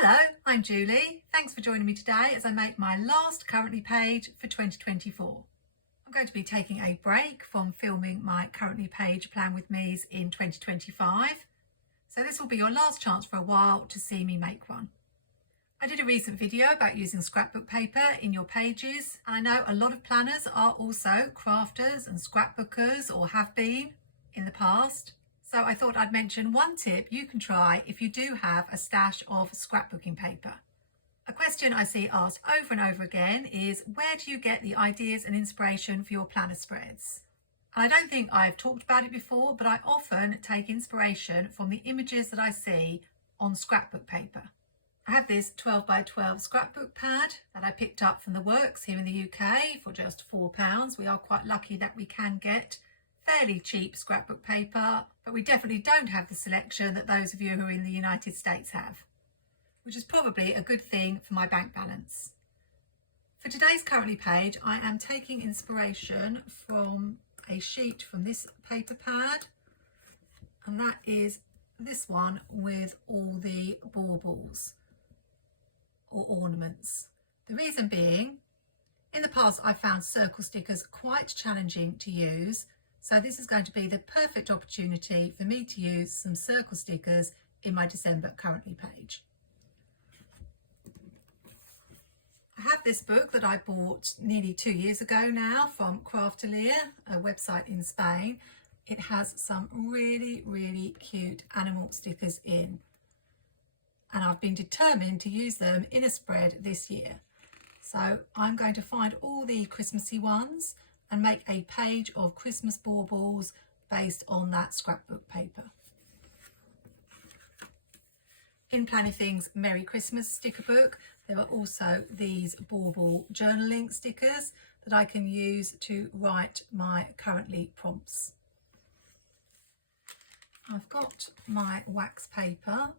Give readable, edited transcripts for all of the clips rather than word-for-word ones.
Hello, I'm Julie. Thanks for joining me today as I make my last Currently page for 2024. I'm going to be taking a break from filming my Currently page Plan with Me's in 2025. So this will be your last chance for a while to see me make one. I did a recent video about using scrapbook paper in your pages, and I know a lot of planners are also crafters and scrapbookers or have been in the past. So I thought I'd mention one tip you can try if you do have a stash of scrapbooking paper. A question I see asked over and over again is, where do you get the ideas and inspiration for your planner spreads? And I don't think I've talked about it before, but I often take inspiration from the images that I see on scrapbook paper. I have this 12 by 12 scrapbook pad that I picked up from the Works here in the UK for just £4. We are quite lucky that we can get fairly cheap scrapbook paper, but we definitely don't have the selection that those of you who are in the United States have, which is probably a good thing for my bank balance. For today's Currently page, I am taking inspiration from a sheet from this paper pad, and that is this one with all the baubles or ornaments. The reason being, in the past I found circle stickers quite challenging to use, so this is going to be the perfect opportunity for me to use some circle stickers in my December Currently page. I have this book that I bought nearly 2 years ago now from Craftelier, a website in Spain. It has some really cute animal stickers in, and I've been determined to use them in a spread this year. So I'm going to find all the Christmassy ones and make a page of Christmas baubles based on that scrapbook paper. In Plannerthing's Merry Christmas sticker book, there are also these bauble journaling stickers that I can use to write my Currently prompts. I've got my wax paper,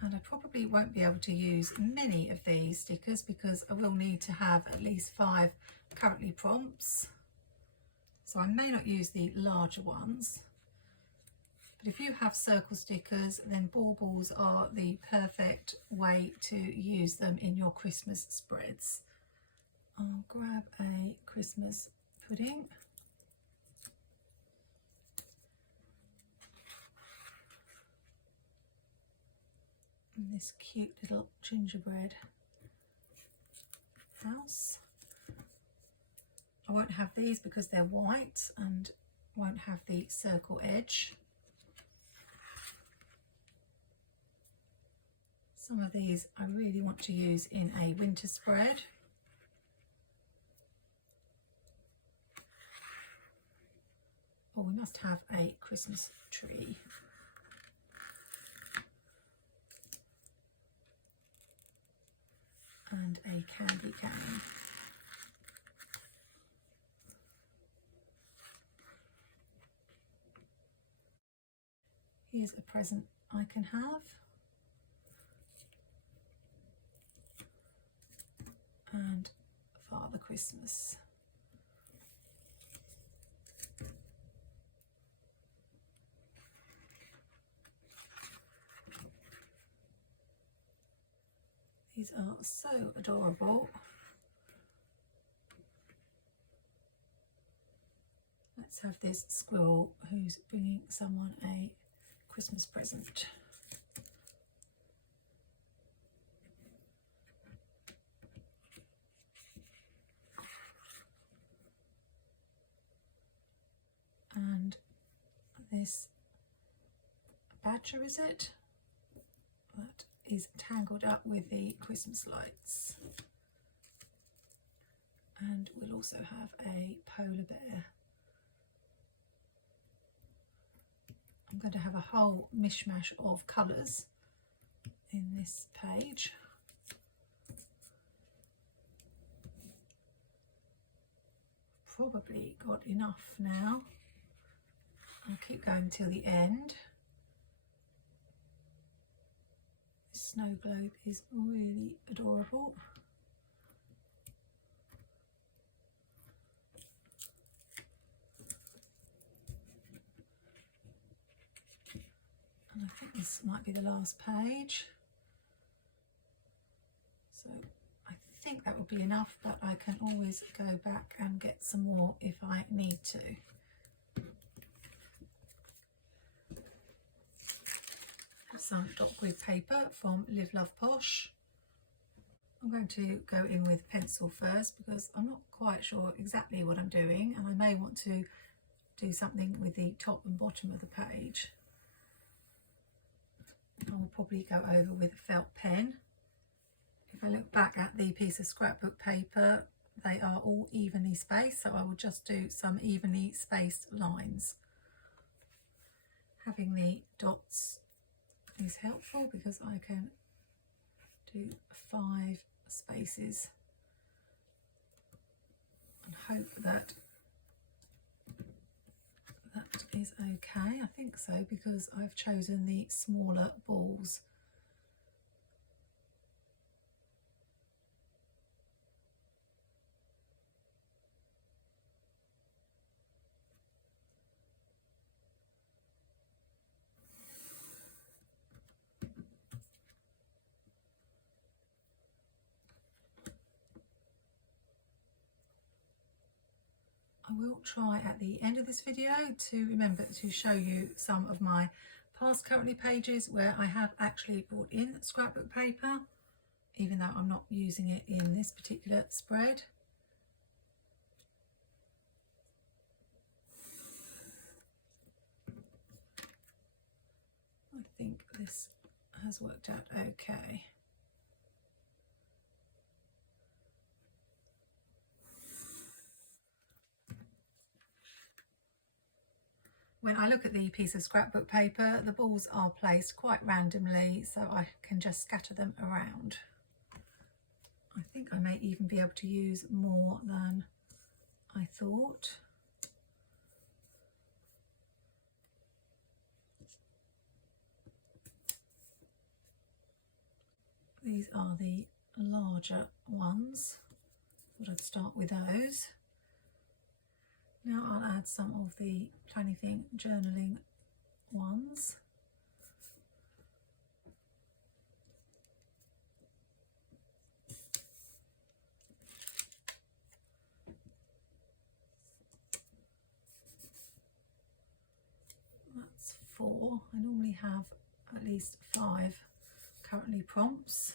and I probably won't be able to use many of these stickers because I will need to have at least 5 Currently prompts, so I may not use the larger ones. But if you have circle stickers, then baubles are the perfect way to use them in your Christmas spreads. I'll grab a Christmas pudding. And this cute little gingerbread house. I won't have these because they're white and won't have the circle edge. Some of these I really want to use in a winter spread. Or we must have a Christmas tree. And a candy cane. Here's a present I can have. And Father Christmas. These are so adorable. Let's have this squirrel who's bringing someone a Christmas present. And this badger, is it? That is tangled up with the Christmas lights. And we'll also have a polar bear. I'm going to have a whole mishmash of colours in this page. Probably got enough now. I'll keep going till the end. This snow globe is really adorable. And I think This might be the last page. So I think that will be enough, but I can always go back and get some more if I need to. Some dot grid paper from Live Love Posh. I'm going to go in with pencil first because I'm not quite sure exactly what I'm doing, and I may want to do something with the top and bottom of the page. I will probably go over with a felt pen. If I look back at the piece of scrapbook paper, they are all evenly spaced, so I will just do some evenly spaced lines. Having the dots is helpful because I can do 5 spaces and hope that that is okay. I think so because I've chosen the smaller balls. I will try at the end of this video to remember to show you some of my past currently pages where I have actually brought in scrapbook paper, even though I'm not using it in this particular spread. I think this has worked out okay. When I look at the piece of scrapbook paper, the balls are placed quite randomly, so I can just scatter them around. I think I may even be able to use more than I thought. These are the larger ones. Thought I'd start with those. Now I'll add some of the Planning journaling ones. That's 4. I normally have at least 5 currently prompts.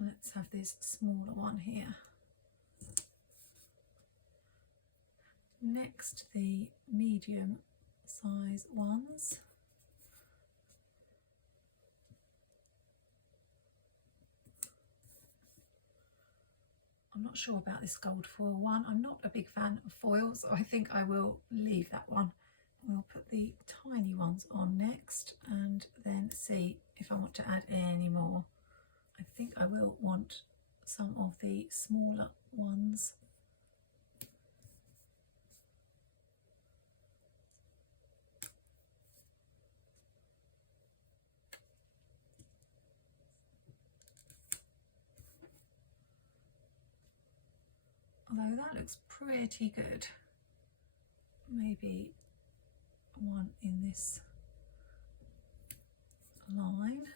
Let's have this smaller one here. Next, the medium size ones. I'm not sure about this gold foil one. I'm not a big fan of foil, so I think I will leave that one. We'll put the tiny ones on next and then see if I want to add any more. I think I will want some of the smaller ones. Although that looks pretty good. Maybe one in this line.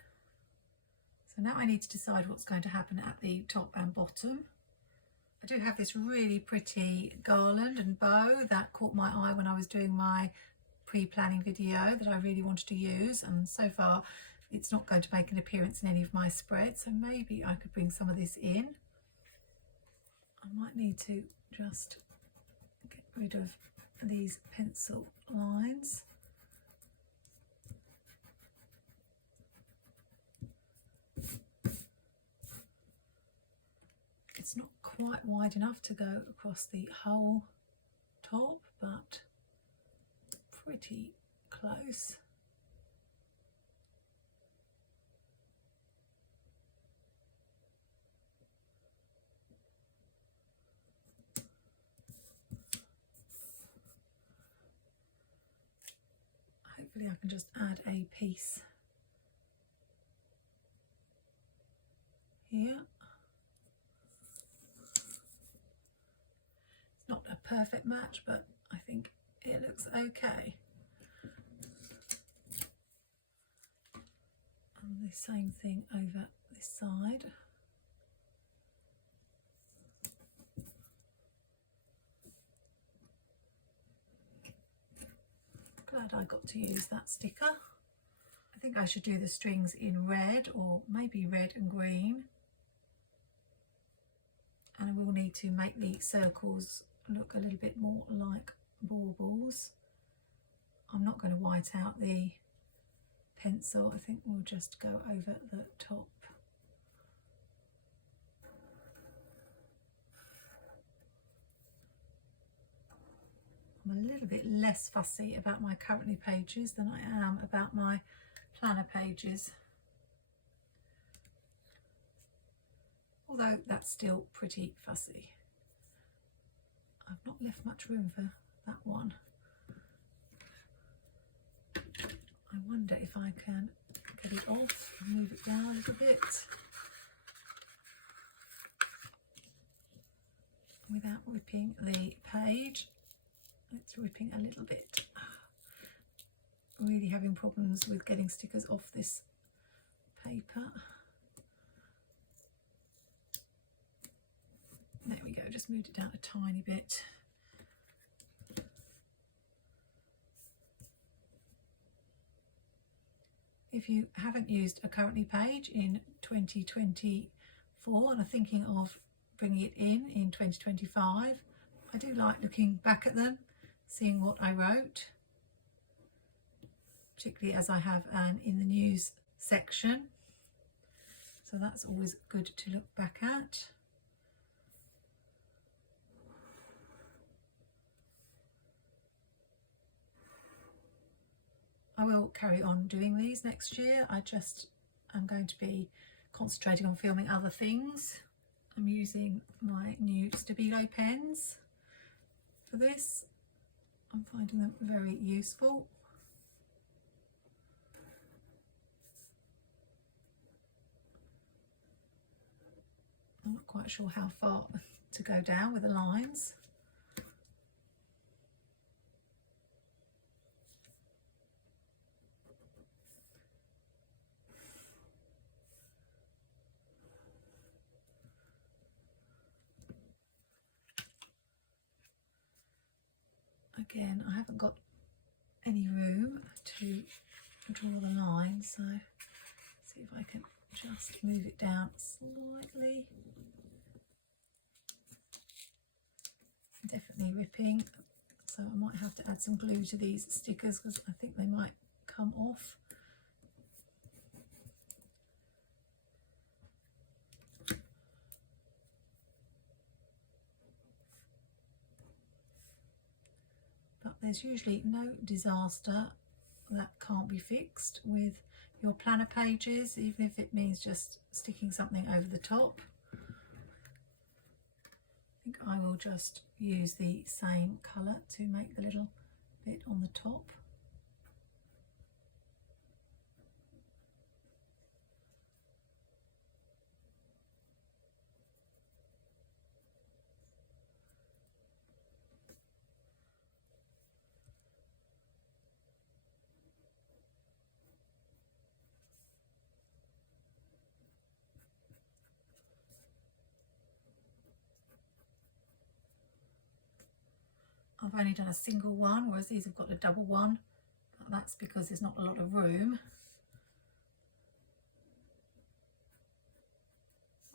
So now I need to decide what's going to happen at the top and bottom. I do have this really pretty garland and bow that caught my eye when I was doing my pre-planning video that I really wanted to use, and so far it's not going to make an appearance in any of my spreads, so maybe I could bring some of this in. I might need to just get rid of these pencil lines. It's not quite wide enough to go across the whole top, but pretty close. Hopefully I can just add a piece here. It's not a perfect match, but I think it looks okay. the same thing over this side. Glad I got to use that sticker. I think I should do the strings in red, or maybe red and green. And I will need to make the circles look a little bit more like baubles. I'm not going to white out the pencil. I think we'll just go over the top. I'm a little bit less fussy about my Currently pages than I am about my planner pages. Although that's still pretty fussy. I've not left much room for that one. I wonder if I can get it off and move it down a little bit without ripping the page. It's ripping a little bit. Really having problems with getting stickers off this paper. There we go, just moved it down a tiny bit. If you haven't used a Currently page in 2024 and are thinking of bringing it in 2025, I do like looking back at them, seeing what I wrote, particularly as I have an in the news section. So that's always good to look back at. I will carry on doing these next year. I'm going to be concentrating on filming other things. I'm using my new Stabilo pens for this. I'm finding them very useful. I'm not quite sure how far to go down with the lines. Again, I haven't got any room to draw the line, so see if I can just move it down slightly. Definitely ripping, so I might have to add some glue to these stickers because I think they might come off. But there's usually no disaster that can't be fixed with your planner pages, even if it means just sticking something over the top. I think I will just use the same colour to make the little bit on the top. I've only done a single one, whereas these have got a double one, but that's because there's not a lot of room.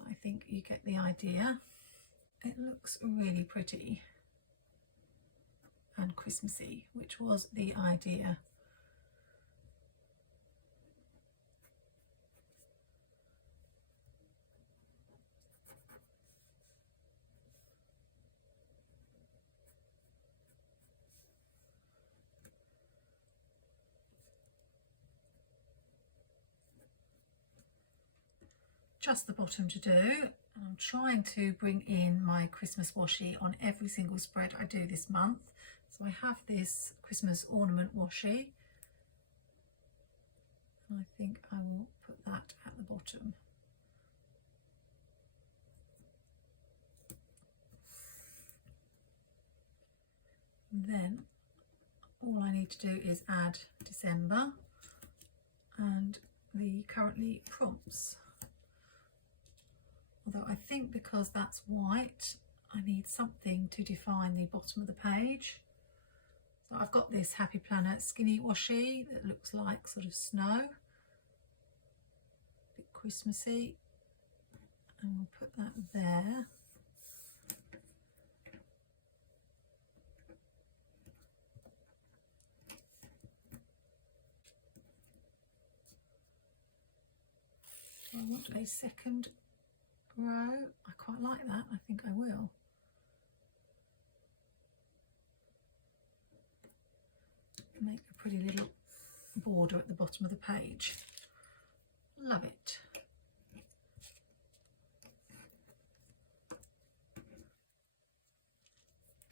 I think you get the idea. It looks really pretty and Christmassy, which was the idea. Just the bottom to do, and I'm trying to bring in my Christmas washi on every single spread I do this month. So I have this Christmas ornament washi, and I think I will put that at the bottom. And then all I need to do is add December and the currently prompts. Although I think because that's white, I need something to define the bottom of the page. So I've got this Happy Planner skinny washi that looks like sort of snow, a bit Christmassy, and we'll put that there. I want a second row. I quite like that. I think I will. Make a pretty little border at the bottom of the page. Love it.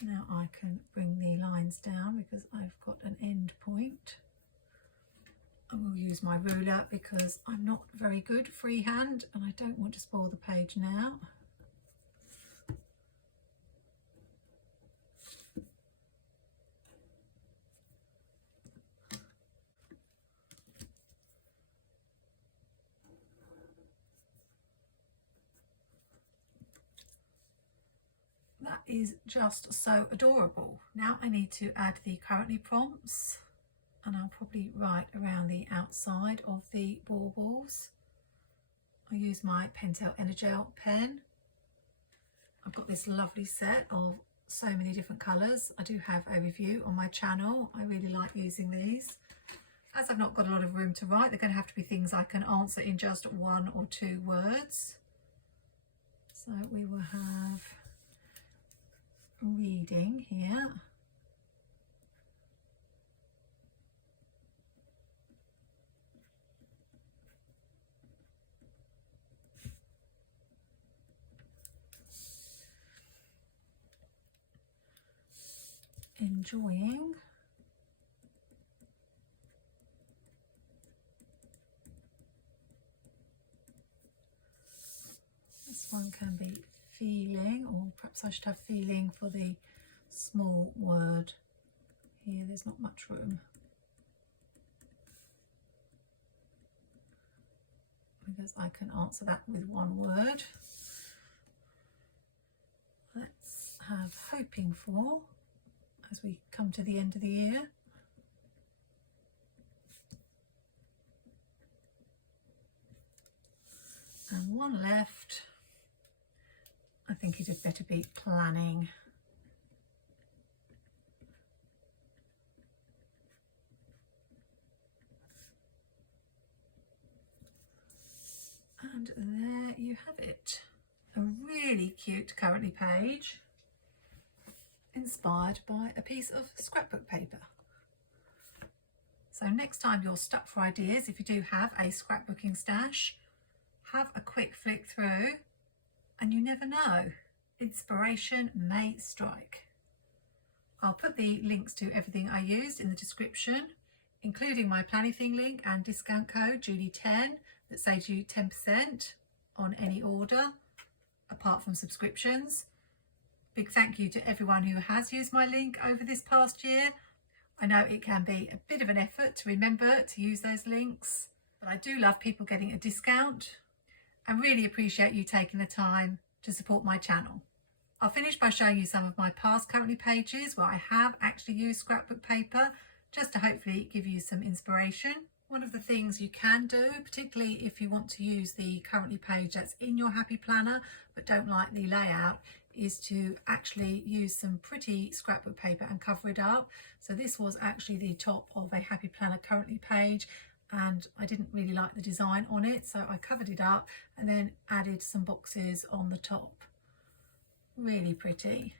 Now I can bring the lines down because I've got an end point. I will use my ruler because I'm not very good freehand and I don't want to spoil the page now. That is just so adorable. Now I need to add the currently prompts, and I'll probably write around the outside of the baubles. I'll use my Pentel Energel pen. I've got this lovely set of so many different colours. I do have a review on my channel. I really like using these. As I've not got a lot of room to write, they're going to have to be things I can answer in just 1 or 2 words. So we will have reading here. Enjoying. This one can be feeling, or perhaps I should have feeling for the small word here. There's not much room. Because I can answer that with 1 word. Let's have hoping for as we come to the end of the year. And 1 left. I think it had better be planning. And there you have it. A really cute currently page inspired by a piece of scrapbook paper. So next time you're stuck for ideas, if you do have a scrapbooking stash, have a quick flick through and you never know, inspiration may strike. I'll put the links to everything I used in the description, including my Plannertips link and discount code Julie10 that saves you 10% on any order apart from subscriptions. Big thank you to everyone who has used my link over this past year. I know it can be a bit of an effort to remember to use those links, but I do love people getting a discount and really appreciate you taking the time to support my channel. I'll finish by showing you some of my past currently pages where I have actually used scrapbook paper, just to hopefully give you some inspiration. One of the things you can do, particularly if you want to use the currently page that's in your Happy Planner but don't like the layout, is to actually use some pretty scrapbook paper and cover it up. So this was actually the top of a Happy Planner currently page and I didn't really like the design on it, so I covered it up and then added some boxes on the top. Really pretty.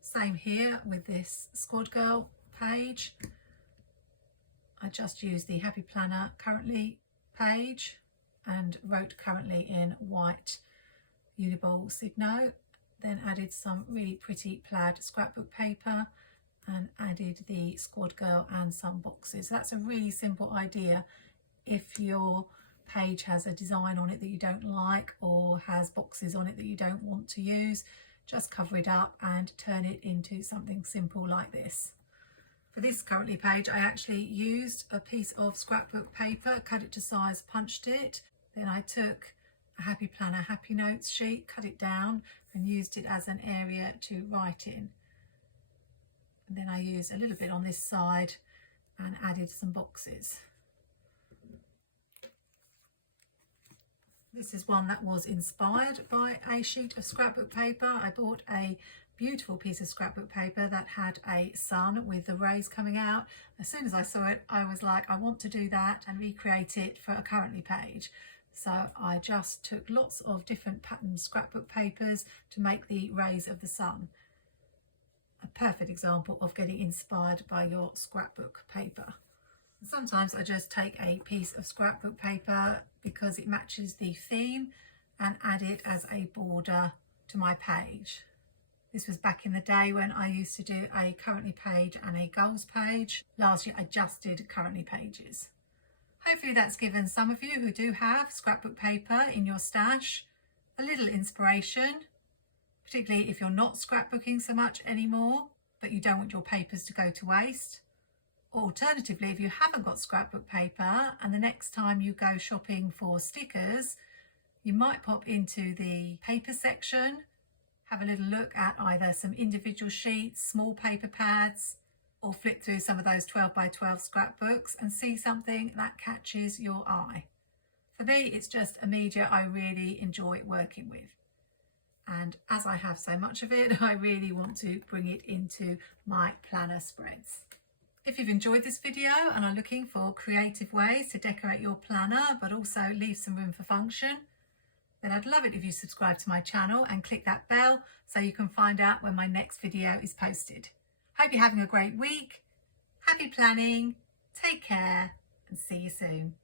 Same here with this Squad Girl page. I just used the Happy Planner currently page and wrote currently in white Uniball Signo, then added some really pretty plaid scrapbook paper and added the Squad Girl and some boxes. That's a really simple idea if your page has a design on it that you don't like or has boxes on it that you don't want to use. Just cover it up and turn it into something simple like this. For this currently page, I actually used a piece of scrapbook paper, cut it to size, punched it. Then I took a Happy Planner Happy Notes sheet, cut it down and used it as an area to write in. And then I used a little bit on this side and added some boxes. This is one that was inspired by a sheet of scrapbook paper. I bought a beautiful piece of scrapbook paper that had a sun with the rays coming out. As soon as I saw it, I was like, I want to do that and recreate it for a currently page. So I just took lots of different patterned scrapbook papers to make the rays of the sun. A perfect example of getting inspired by your scrapbook paper. Sometimes I just take a piece of scrapbook paper because it matches the theme and add it as a border to my page. This was back in the day when I used to do a currently page and a goals page. Last year I just did currently pages. Hopefully that's given some of you who do have scrapbook paper in your stash a little inspiration, particularly if you're not scrapbooking so much anymore, but you don't want your papers to go to waste. Or alternatively, if you haven't got scrapbook paper and the next time you go shopping for stickers, you might pop into the paper section, have a little look at either some individual sheets, small paper pads, or flip through some of those 12 by 12 scrapbooks and see something that catches your eye. For me, it's just a media I really enjoy working with. And as I have so much of it, I really want to bring it into my planner spreads. If you've enjoyed this video and are looking for creative ways to decorate your planner but also leave some room for function, then I'd love it if you subscribe to my channel and click that bell so you can find out when my next video is posted. Hope you're having a great week. Happy planning, take care and see you soon.